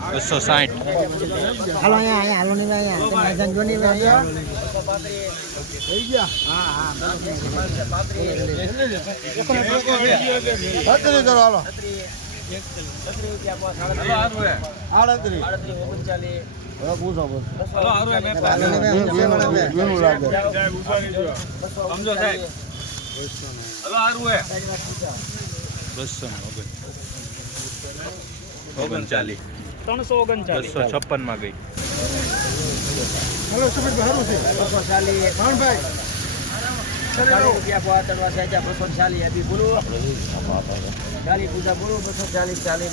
બસો સાઠ. હાલો અહીંયા અહીંયા હાલો નહીં અહીંયા. તમે મેદાન જો નહીં અહીંયા. છત્રી કરો હાલો આડત્રીસ હવે પૂછો બસ ઘીનું લાગે બસો ઓગણચાલીસ. ત્રણસો ઓગણચાલીસ. બસો છપ્પનમાં ગઈ. હેલો સુમિત ભાણભાઈ છે રૂપિયા પોવા તરવા સાજા બસો ચાલીસ આપી બોલો ચાલીસ પૂજા બોલો બસો. ચાલીસ ચાલીસ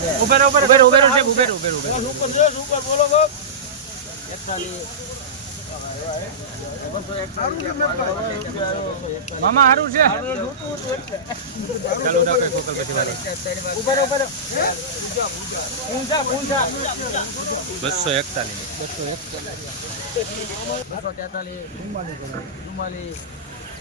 મામા હારું છે? ચાલો ડાકે કોકલ પછી ઉપર ઉપર પૂંજા પૂંજા 241 241 243 44 44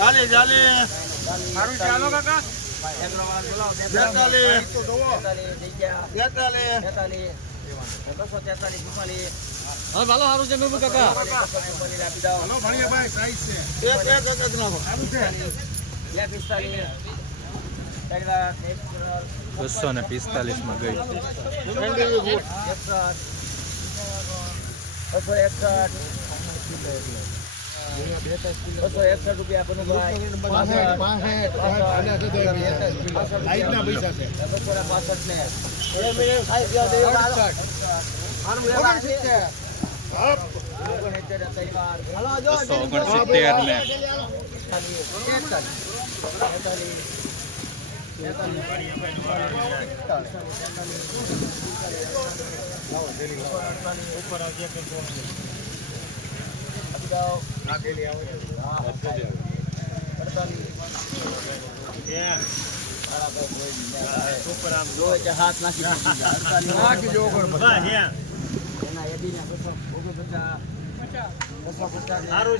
ચાલે ચાલે. સારું ચાલો કાકા. બેતાલીસ. બેતાલીસ. હવે ભાલો સારું છે મેં કાકા. હલો ભણિયાભાઈ સાઈઝ છે. એક એક એક એક નાખો. બસો ને પિસ્તાલીસમાં ગઈ. બસો એકસઠ. બસો એકસઠ રૂપિયા લાઈટના પૈસા છે બપોરા પાસઠ ને બસો ઓગણસિત્તેર. ને ઉપર આવ્યા નાખી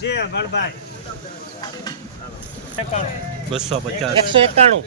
છે ભણભાઈ બસો પચાસ. એકસો એકાણું.